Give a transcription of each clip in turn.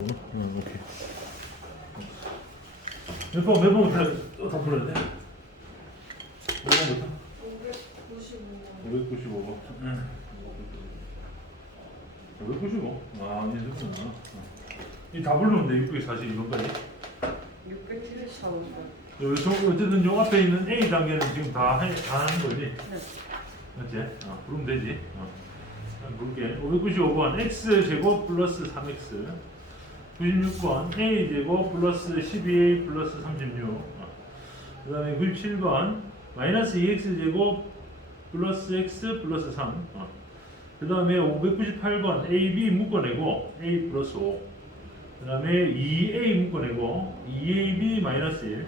응, 오케이. 몇 번, 몇 번부터 다 풀어야 돼? 몇 번부터? 595번 595번. 응. 595? 아, 이제 됐구나. 이다 부르는데, 642번까지. 674번 여기서 어쨌든 요 앞에 있는 A 단계는 지금 다, 해, 다 하는 거지? 맞지? 어, 부르면 되지. 어. 볼게. 595번 x 제곱 플러스 3x 96번 a 제곱 플러스 12a 플러스 36 어. 그 다음에 97번 마이너스 2x 제곱 플러스 x 플러스 3 어. 그 다음에 598번 ab 묶어내고 a 플러스 5 그 다음에 2a 묶어내고 2ab 마이너스 1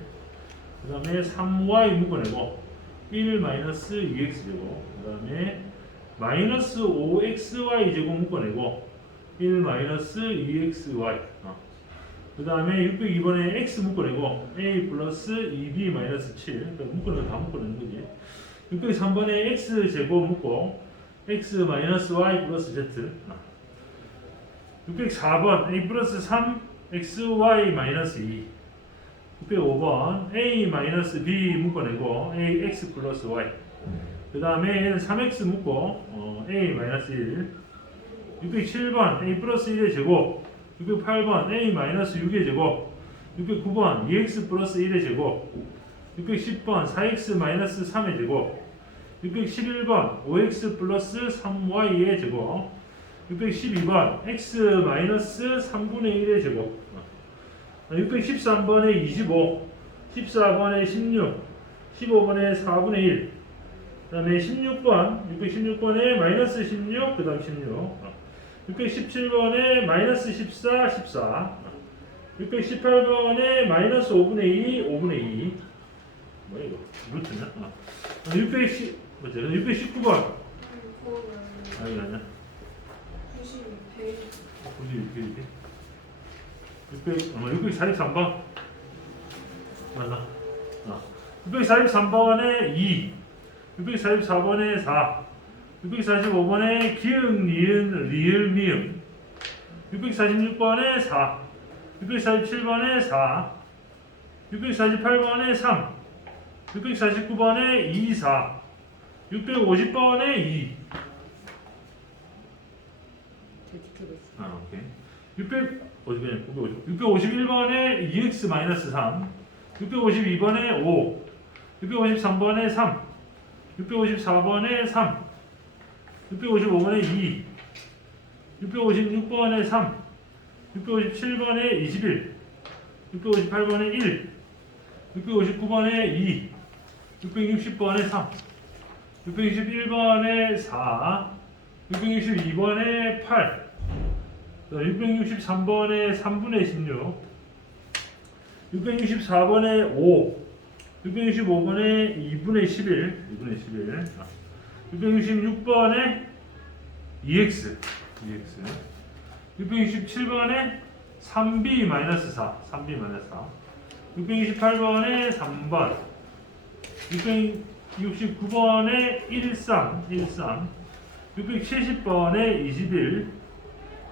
그 다음에 3y 묶어내고 1 마이너스 2x 제곱 그 다음에 마이너스 5xy 제곱 묶어내고 1 마이너스 2xy 어. 그 다음에 602번에 x 묶어내고 a 플러스 2b 마이너스 7 그러니까 묶어내고 다 묶어내는 거지. 603번에 x 제곱 묶고 x 마이너스 y 플러스 z. 어. 604번 a 플러스 3 xy 마이너스 2 605번 a 마이너스 b 묶어내고 a x 플러스 y. 그 다음에 3x 묶고 어, a 마이너스 1 607번 a 플러스 1의 제곱 608번 a 마이너스 6의 제곱 609번 2x 플러스 1의 제곱 610번 4x 마이너스 3의 제곱 611번 5x 플러스 3y의 제곱 612번 x 마이너스 3분의 1의 제곱 613번에 25 14번에 16 15번에 4분의 1 그 다음에 16번, 616번에 마이너스 16, 그 다음 16. 617번에 마이너스 14, 14. 618번에 마이너스 5분의 2, 5분의 2. 뭐야 이거? 루트냐? 어. 610, 뭐지? 619번. 그거는 아, 이거 아니야? 92페이지 굳이 이렇게 이렇게. 600, 어, 643번. 맞나? 어. 643번에 2. 644번에 4, 645번에 기흥, 니은, 리을, 미음, 646번에 4, 647번에 4, 648번에 3, 649번에 2, 4, 650번에 2. 제티키로 있어 아, 오케이. 600, 어디 그냥 950. 651번에 2x 마이너스 3, 652번에 5, 653번에 3, 654번에 3, 655번에 2, 656번에 3, 657번에 21, 658번에 1, 659번에 2, 660번에 3, 661번에 4, 662번에 8, 663번에 3분의 16, 664번에 5, 665번에 2분의 11, 2분의 11, 666번에 2x, 2x, 667번에 3b 마이너스 4, 3b 마이너스 4, 628번에 3번, 669번에 13, 13, 670번에 21,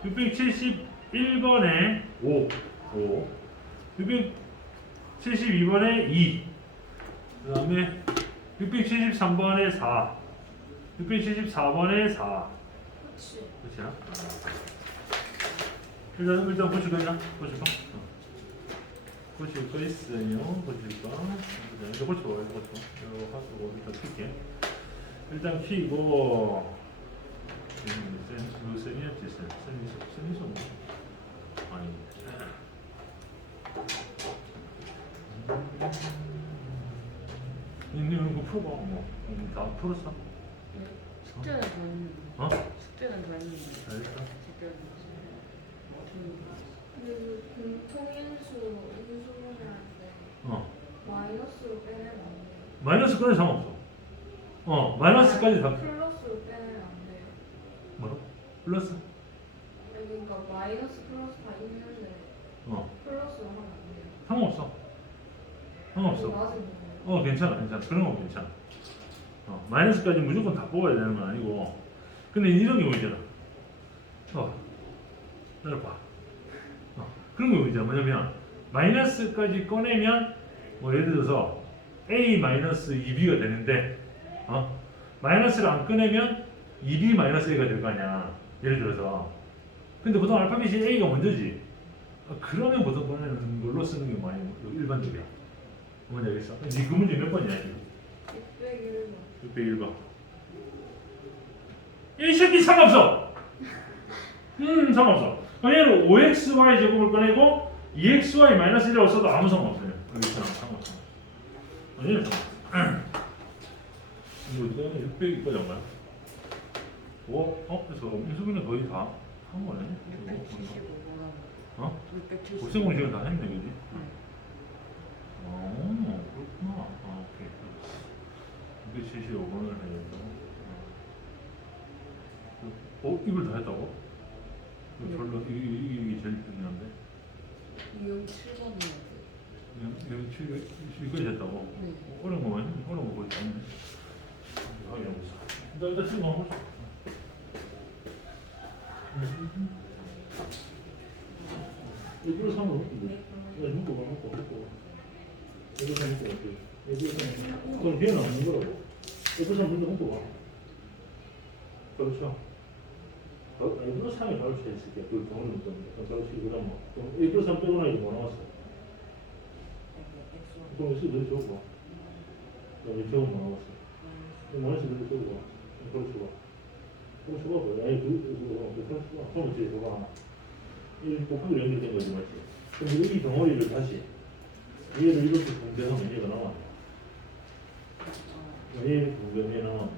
671번에 5, 5, 672번에 2, 그 다음에 673번에 4, 674번에 4. 그치 끝이야? 일단, 일단 보실 거냐? 보실 거? 어. 보실 거 있어요? 보실 거? 일단 이거 보시고, 이거 보시고. 이거 하고 일단 킬게. 일단 키고, 음, 센, 그 센이었지, 센. 센이서, 센이서 뭐. 아니. 음. 이거 풀어봐, 뭐. 음, 다 풀었어? 숙제는 다 했는데 어? 숙제는 다 했는데 잘했어. 숙제는 근데 그 공통인수 인수분해 할때 어. 마이너스로 빼내면 안 돼요. 마이너스까지 상관없어. 어, 마이너스까지 다 플러스로 빼내면 안 돼요. 뭐라? 플러스? 아니, 그러니까 마이너스 플러스 다 있는데 어, 플러스로 하면 안 돼요. 상관없어. 상관없어. 맞은 거예요. 어, 괜찮아, 괜찮아. 그런 거 괜찮아. 어, 마이너스까지 무조건 다 뽑아야 되는 건 아니고. 근데 이런 경우 있잖아. 어, 나를 봐. 어, 그런 거 있잖아. 뭐냐면 마이너스까지 꺼내면 뭐 예를 들어서 a 마이너스 2b가 되는데 어? 마이너스를 안 꺼내면 2b 마이너스 a가 될 거 아니야. 예를 들어서. 근데 보통 알파벳이 a가 먼저지. 어, 그러면 보통 꺼내는 걸로 쓰는 게 많이 일반적이야. 뭔지 알겠어? 네그 문제 몇 번이야 지금? 601번. 601번. 이 새끼 상관없어. 음, 상관없어. 얘는 5xy 제곱을 꺼내고 2xy 마이너스 1이라고 써도 아무 상관없어요. 여기서는 상관없어. 얘는 상관없어. 이거 어떻게 600 거잖아요. 오, 어? 그래서 인수분해 거의 다 한 거네. 675번. 어? 675. 고생 공식을 다 했네, 그지? 응. 어, 그렇구나. 아, 오케이. 275번을 해야 된다고? 어, 이걸 다 했다고? 이거 네. 별로, 이게, 이게, 이게 제일 중요한데? 207번이었어요. 여기 7, 이거까지 했다고? 네. 어, 어려운 거 많이, 어려운 거 거의 다 했네. 아. 일단, 일단 지금 한번. 이거 사면 어떻게 돼? 야, 봐, 누구 봐. 이거 사면 어떻 사면, 그건 걔는 없는 거라고. 이거 사면 누구 봐. 그렇죠. 어, 일부러 3이 바로 쳐 있을게. 그 썼는데. 그럼 바로 치고 그다음 뭐. 그럼 일부러 3 빼고 나니까 뭐 나왔어? 그럼 수 그래 줘봐. 그럼 이 적은 뭐 나왔어? 그럼 원수 그래 줘봐. 그래 줘봐. 그래 줘봐. 뭐. 아니 그 그거 그 그래 줘봐. 그럼 이제 줘봐. 이 곱하기로 연결된 거지 맞지? 그럼 이 덩어리를 다시 얘를 이렇게 분배하면 얘가 나와. 얘를 분배하면 얘 나와.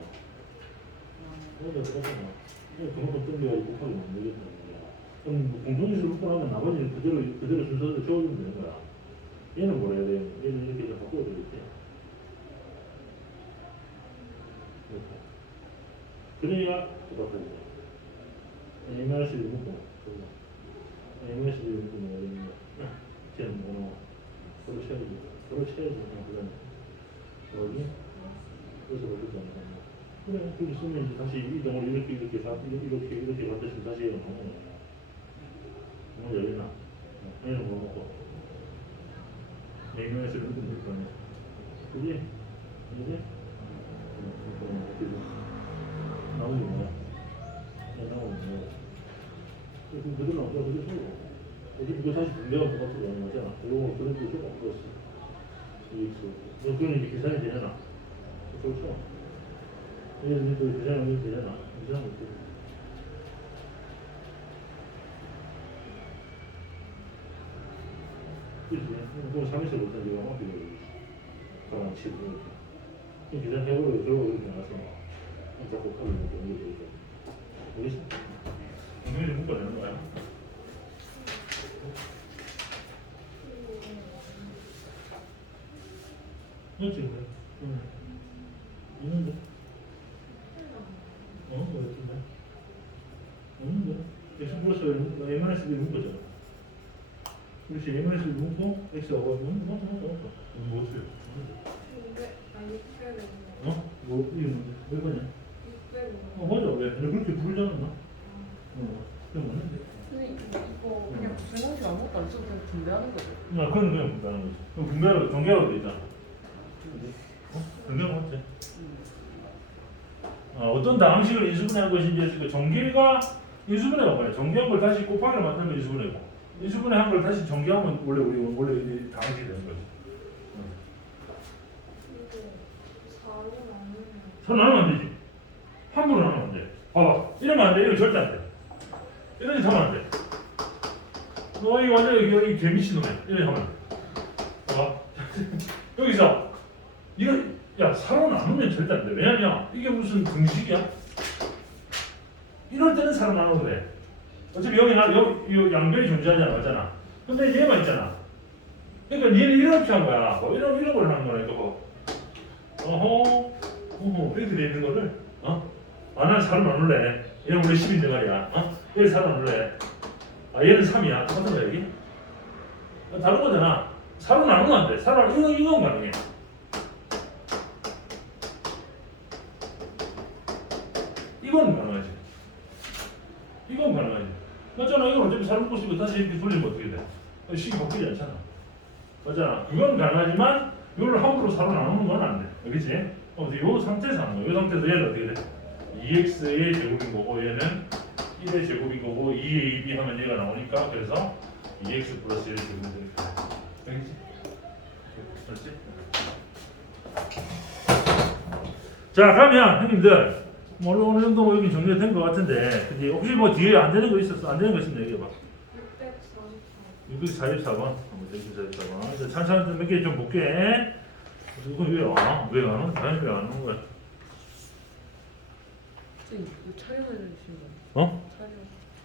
그러다 그러잖아. 그만큼 땡겨가지고 곱하기 못 내겠다는 거야. 그럼 뭐 공통지수 묶어놓으면 나머지는 그대로 그대로 순서대로 적어주면 되는 거야. 얘는 뭘 해야 돼? 얘는 이렇게 좀 바꿔야 되겠지. 이렇게. 그래야 대답하지. A 마이너스 1 묶고, 그거. A 마이너스 1 묶고 뭐야 되는 거야. 쟤는 뭐 나와? 서로 채워야지. 서로 채워야지. 그냥 그다음에. 여기? 그래, 그렇게 쓰면 다시 이 덩어리 이렇게 이렇게 다 이렇게 이렇게 받듯이 다시 나오는 거야. 정말 열리나? 얘는 뭐 먹고? 냉면에서 이렇게 될 거네. 그지? 그지? 나오지 뭐야? 나오지 뭐야? 그럼 그대로 나오자, 그대로 쓰고. 어차피 그 사실 분배가 똑같은 거 아닌 거잖아. 이거 그런 거 조금 없었어. 이익수. 너 그건 이제 계산이 되잖아. 그렇죠? 얘는 또 계산하면 되잖아. 계산하면 돼. 그지? 그럼 3에서 못한 지가 막 비교해. 가만 치고. 그럼 계산해보고 저거 이렇게 나와서 자꾸 카드 이렇게 연결돼. 모르겠어? 당연히 묶어 내는 거야. 그렇지, 그래. 응. 있는데? 어? 왜 이렇게 없는데? X m-1을 묶었잖아. 그렇지, m-1을 묶고 x가 뭐, 뭐, 뭐, 뭐, 뭐, 뭐, 어떻게? 600, 아니 600은 어? 뭐, 이게 뭔데? 왜 거냐? 600은 어, 맞아. 왜? 근데 그렇게 부르지 않았나? 어, 그냥 맞는데. 선생님 이거 그냥 분홍실 아무것도 안 써도 그냥 분배하는 거죠? 아, 그건 그냥 분배하는 거지. 그럼 분배하고, 전개하고 돼 있잖아. 어? 전개하고 맞지? 어, 어떤 다항식을 인수분해한 것인지 그 전개가 인수분해가 뭐야? 전개한 걸 다시 곱하기로 만들면 인수분해고 인수분해 한 걸 다시 전개하면 원래 우리 원래 이제 다항식이 되는 거지. 이거 4는 아니면 손 나누면 안 되지. 함부로 나누면 안 돼. 봐봐. 이러면 안 돼. 이거 절대 안 돼. 이러지 하면 안 돼. 너 이거 완전 여기, 여기 개미친놈이야. 이러지 하면 안 돼. 봐봐. 여기서 이거 야 서로 나누면 절대 안 돼. 왜냐면 이게 무슨 등식이야? 이럴 때는 나누면 돼. 어차피 여기 나 여기 이 양변이 존재하잖아, 맞잖아. 근데 얘만 있잖아. 그러니까 얘는 이렇게 한 거야. 뭐 이런 이런 걸 하는 거니까 뭐. 어허, 어허, 이렇게 돼 있는 거를, 어? 아, 난 사람 나눌래. 얘는 원래 10인데 말이야. 어? 얘는 사람 나눌래. 아, 얘는 3이야. 똑같은 거야? 아, 다른 거잖아. 사람 나누면 안 돼. 사람, 이건, 이건 가능해. 이건 가능하지. 이건 가능하지. 맞잖아. 이건 어차피 사람 뽑으시고 다시 이렇게 돌리면 어떻게 돼? 어, 식이 바뀌지 않잖아. 맞잖아. 그건 가능하지만 이걸 함부로 서로 나누는 건 안 돼. 그렇지? 어, 이 상태에서 하는 거야. 이 상태에서 얘는 어떻게 돼? 2x의 제곱인 거고 얘는 1의 제곱인 거고 2의 2b 하면 얘가 나오니까 그래서 2x 플러스 1의 제곱이 되니까. 알겠지? 그렇지? 자 그러면 형님들 뭐 어느 어느 정도 뭐 여기 정리가 된 것 같은데 근데 혹시 뭐 뒤에 안 되는 거 있었어? 안 되는 거 있으면 얘기해봐 644. 644번 644번 이제 찬찬히 몇개 좀 볼게 이거 왜안 와? 왜안 와? 당연히 왜안 오는 거야 촬영해 주신 거. 어?